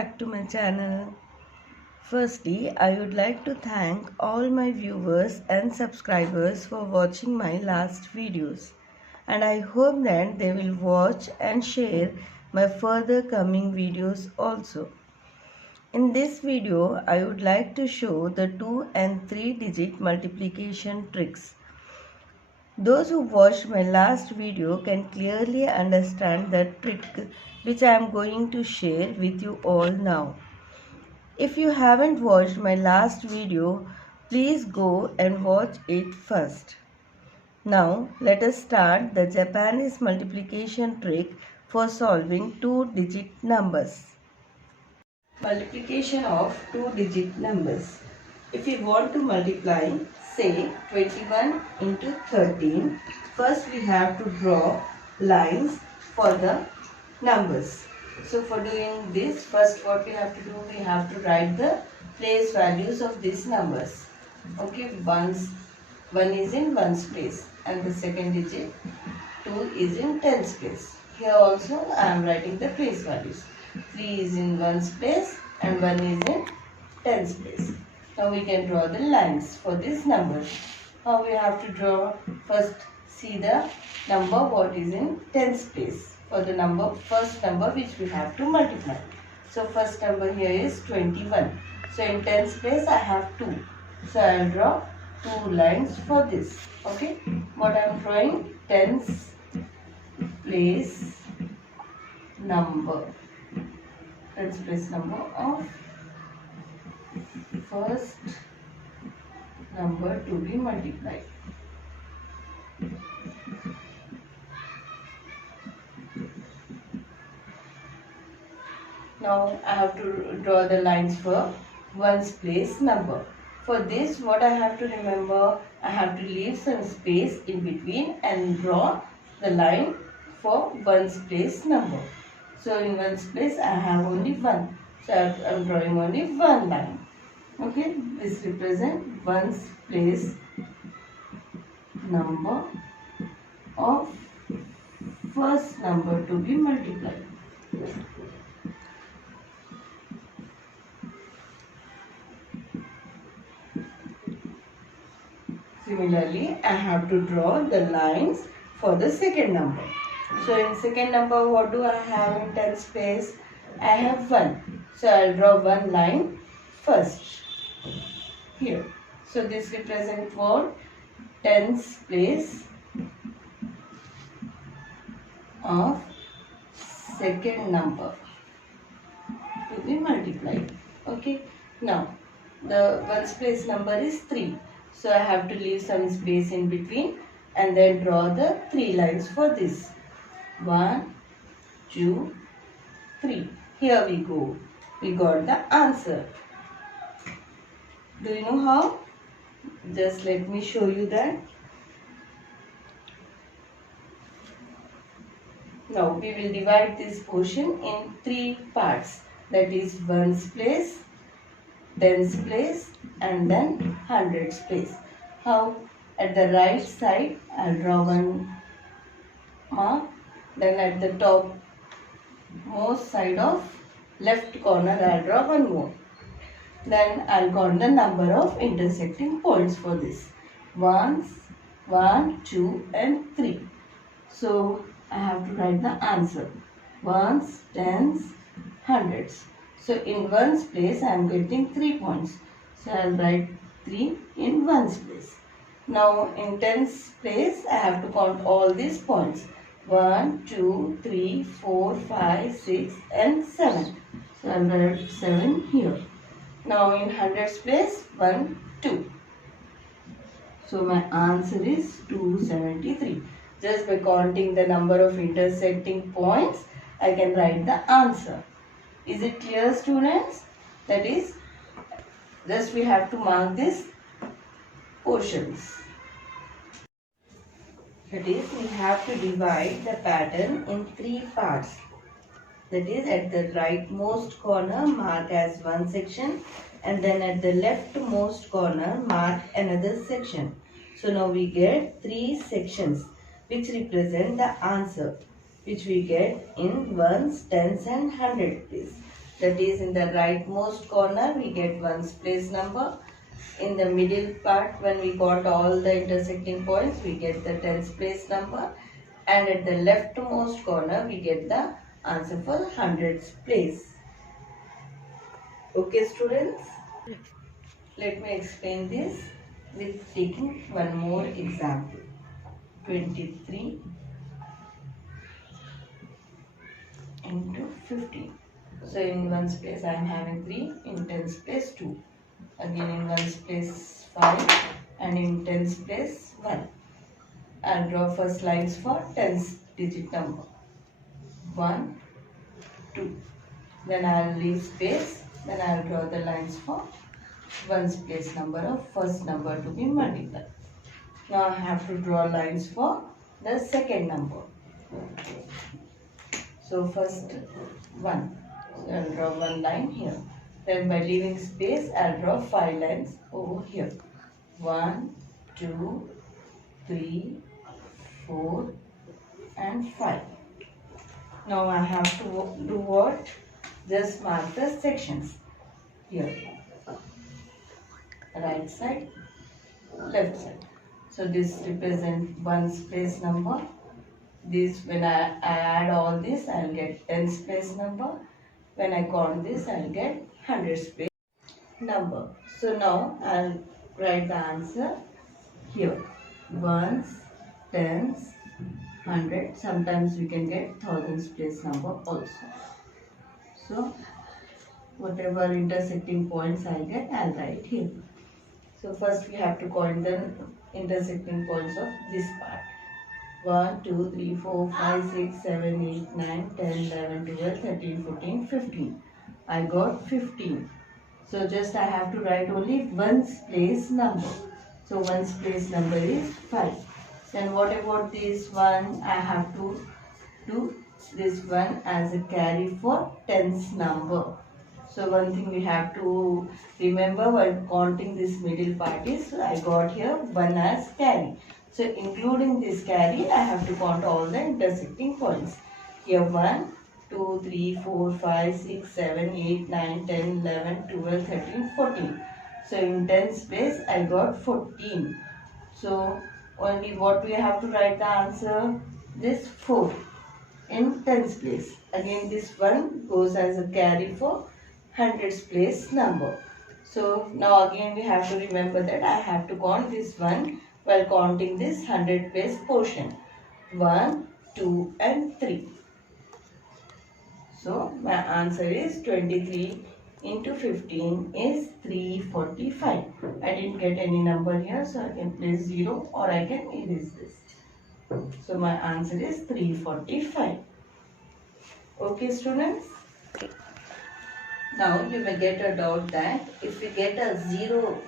back to my channel. Firstly, I would like to thank all my viewers and subscribers for watching my last videos, and I hope that they will watch and share my further coming videos also. In this video, I would like to show the 2 and 3 digit multiplication tricks. Those who watched my last video can clearly understand the trick which I am going to share with you all now. If you haven't watched my last video, please go and watch it first. Now let us start the Japanese multiplication trick for solving 2-digit numbers. Multiplication of 2-digit numbers. If we want to multiply, say 21 into 13, first we have to draw lines for the numbers. So for doing this, first what we have to do, we have to write the place values of these numbers. Okay, one is in ones place and the second digit 2 is in tens place. Here also I am writing the place values. 3 is in ones place and 1 is in tens place. Now we can draw the lines for these numbers. How we have to draw? First see the number what is in tens place for the first number which we have to multiply. So first number here is 21. So in tens place I have 2. So I will draw 2 lines for this. Okay. What I am drawing? Tens place number. Tens place number of first number to be multiplied. Now I have to draw the lines for ones place number. For this, what I have to remember, I have to leave some space in between and draw the line for ones place number. So in ones place I have only 1. So I am drawing only one line. Okay, this represents ones place number of first number to be multiplied. Similarly, I have to draw the lines for the second number. So in second number, what do I have in tens place? I have 1. So I will draw one line first here. So this represents what? Tens place of second number to be multiplied. Okay. Now the ones place number is 3. So I have to leave some space in between and then draw the 3 lines for this. 1, 2, 3. Here we go. We got the answer. Do you know how? Just let me show you that. Now we will divide this portion in 3 parts. That is ones place, tens place and then hundreds place. How? At the right side I will draw one mark. Then at the top most side of left corner I will draw one more. Then I will count the number of intersecting points for this. 1, 2 and 3. So I have to write the answer. Ones, tens, hundreds. So in ones place I am getting 3 points. So I will write 3 in ones place. Now in tens place I have to count all these points. 1, 2, 3, 4, 5, 6 and 7. So I will write 7 here. Now in hundreds place 1, 2. So my answer is 273. Just by counting the number of intersecting points I can write the answer. Is it clear, students? That is, just we have to mark these portions. That is, we have to divide the pattern in 3 parts. That is, at the rightmost corner mark as one section and then at the leftmost corner mark another section. So now we get 3 sections which represent the answer which we get in ones, tens and hundred place. That is, in the rightmost corner we get ones place number. In the middle part, when we got all the intersecting points, we get the tens place number. And at the leftmost corner we get the answer for hundreds place. Okay students, let me explain this with taking one more example. 23 into 15. So in ones place I am having 3, in tens place 2. Again in ones place 5 and in tens place 1. I'll draw first lines for tens digit number. 1, 2. Then I'll leave space. Then I'll draw the lines for ones place number of first number to be multiplied. Now I have to draw lines for the second number. So first 1. So I'll draw one line here. Then by leaving space, I'll draw 5 lines over here. 1, 2, 3, 4 and 5. Now I have to do what? Just mark the sections here. Right side, left side. So this represents ones place number. This, when I add all this, I'll get tens place number. When I count this, I'll get hundreds place number. So now I'll write the answer here. Ones, tens, hundred. Sometimes we can get thousands place number also. So whatever intersecting points I get, I'll write here. So first we have to count the intersecting points of this part. 1, 2, 3, 4, 5, 6, 7, 8, 9, 10, 11, 12, 13, 14, 15. I got 15. So just I have to write only ones place number. So ones place number is 5. Then what about this one? I have to do this one as a carry for tens number. So one thing we have to remember while counting this middle part is I got here 1 as carry. So including this carry, I have to count all the intersecting points. Here 1, 2, 3, 4, 5, 6, 7, 8, 9, 10, 11, 12, 13, 14. So in tens place, I got 14. So only what we have to write the answer? This 4 in tens place. Again this one goes as a carry for hundreds place number. So now again we have to remember that I have to count this one while counting this 100 place portion. 1, 2 and 3. So my answer is 23 into 15 is 345. I didn't get any number here, so I can place 0 or I can erase this. So my answer is 345. Okay students? Now you may get a doubt that if we get a 0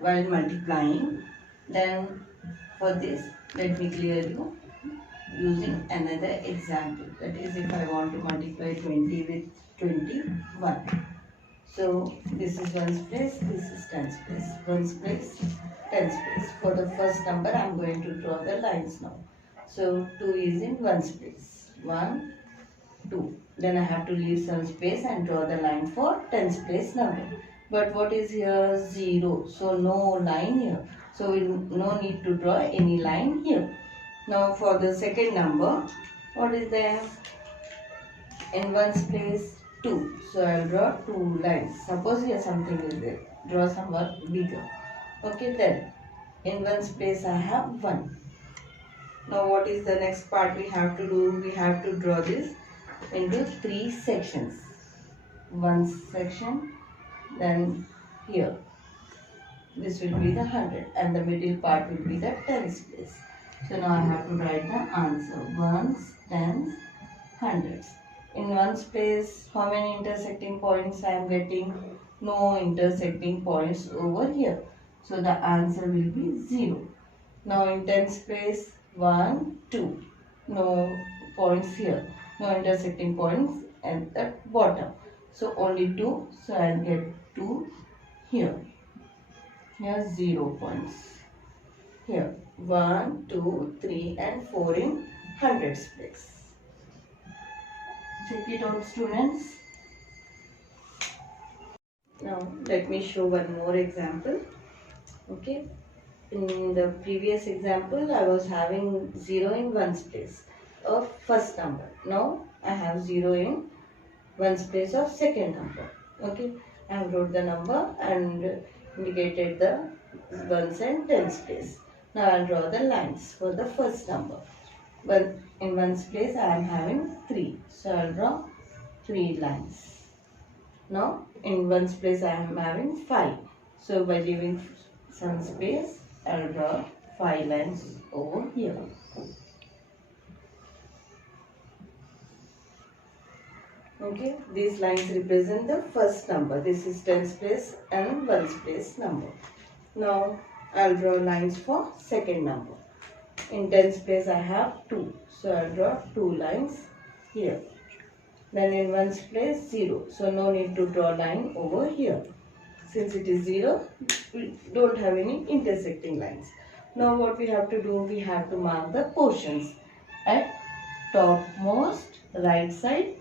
while multiplying, then for this let me clear you using another example. That is, if I want to multiply 20 with 21. So this is ones place, this is tens place. Ones place, tens place. For the first number I am going to draw the lines now. So 2 is in ones place. 1, 2. Then I have to leave some space and draw the line for tens place number. But what is here? 0. So no line here. So no need to draw any line here. Now for the second number, what is there? In ones place 2. So I will draw 2 lines. Suppose here something is there. Draw somewhat bigger. Okay, then in ones place I have 1. Now what is the next part we have to do? We have to draw this into 3 sections. One section, then here. This will be the 100 and the middle part will be the tens place. So now I have to write the answer. Ones, tens, hundreds. In ones place, how many intersecting points I am getting? No intersecting points over here. So the answer will be 0. Now in tens place, 1, 2. No points here. No intersecting points at the bottom. So only 2. So I will get 2 here. Here 0 points. Here 1, 2, 3 and 4 in hundreds place. Check it out students. Now let me show one more example. Okay. In the previous example, I was having 0 in ones place of first number. Now I have 0 in ones place of second number. Okay. I have wrote the number and indicated the ones and tens place. Now I'll draw the lines for the first number. But in ones place I am having 3. So I'll draw 3 lines. Now in ones place I am having 5. So by leaving some space, I'll draw 5 lines over here. Okay, these lines represent the first number. This is tens place and ones place number. Now I'll draw lines for second number. In tens place I have 2. So I'll draw 2 lines here. Then in ones place 0. So no need to draw line over here. Since it is 0, we don't have any intersecting lines. Now what we have to do, we have to mark the portions at topmost right side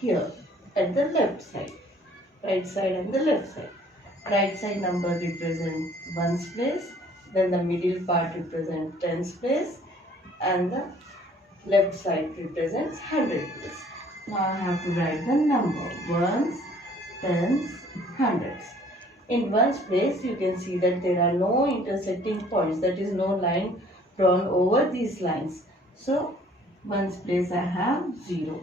here, at the left side. Right side and the left side. Right side number represent ones place, then the middle part represents tens place, and the left side represents hundred place. Now I have to write the number ones, tens, hundreds. In ones place, you can see that there are no intersecting points, that is no line drawn over these lines. So ones place I have 0.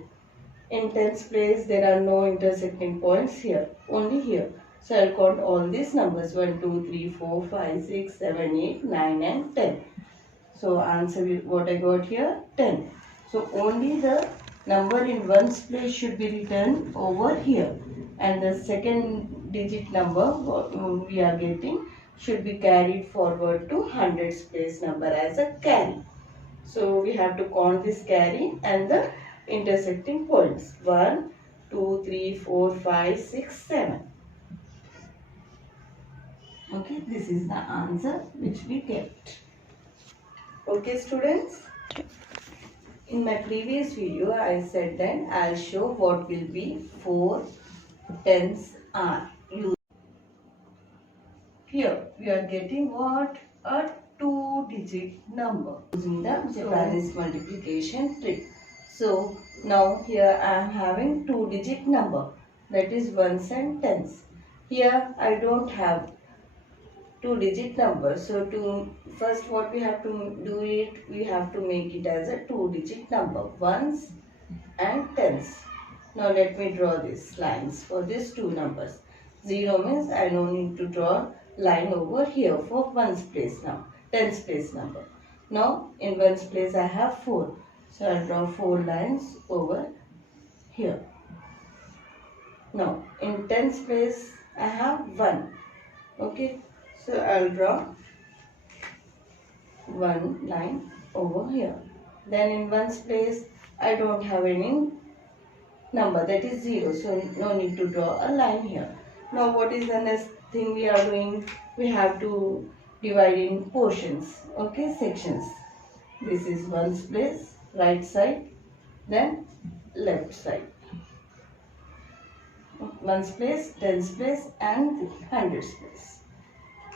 In tens place, there are no intersecting points here, only here. So I'll count all these numbers 1, 2, 3, 4, 5, 6, 7, 8, 9 and 10. So answer what I got here 10. So only the number in ones place should be written over here, and the second digit number we are getting should be carried forward to hundreds place number as a carry. So we have to count this carry and the intersecting points 1, 2, 3, 4, 5, 6, 7. Okay, this is the answer which we get. Okay students, in my previous video I said that I'll show what will be 4 tens are used. Here we are getting what? A 2-digit number using the Japanese multiplication trick. So now here I am having 2-digit number, that is ones and tens. Here I don't have 2-digit number. So to first what we have to do it, we have to make it as a 2-digit number, ones and tens. Now let me draw these lines for these two numbers. 0 means I don't need to draw line over here for ones place now, tens place number. Now in ones place I have 4. So I'll draw 4 lines over here. Now in tens place I have 1. Okay. So I'll draw 1 line over here. Then in ones place I don't have any number, that is 0. So no need to draw a line here. Now what is the next thing we are doing? We have to divide in portions. Okay, sections. This is ones place, right side, then left side. Ones place, tens place and hundreds place.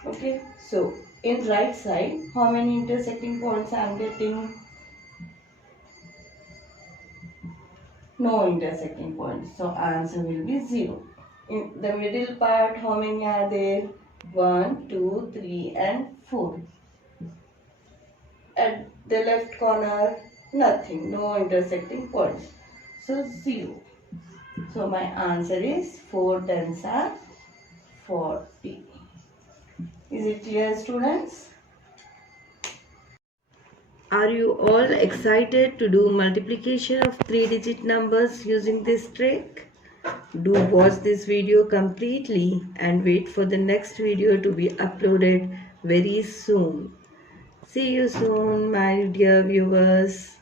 Okay, so in right side, how many intersecting points I am getting? No intersecting points. So answer will be 0. In the middle part, how many are there? 1, 2, 3 and 4. At the left corner, nothing. No intersecting points. So 0. So my answer is 4 tens are 40. Is it clear, students? Are you all excited to do multiplication of 3-digit numbers using this trick? Do watch this video completely and wait for the next video to be uploaded very soon. See you soon, my dear viewers.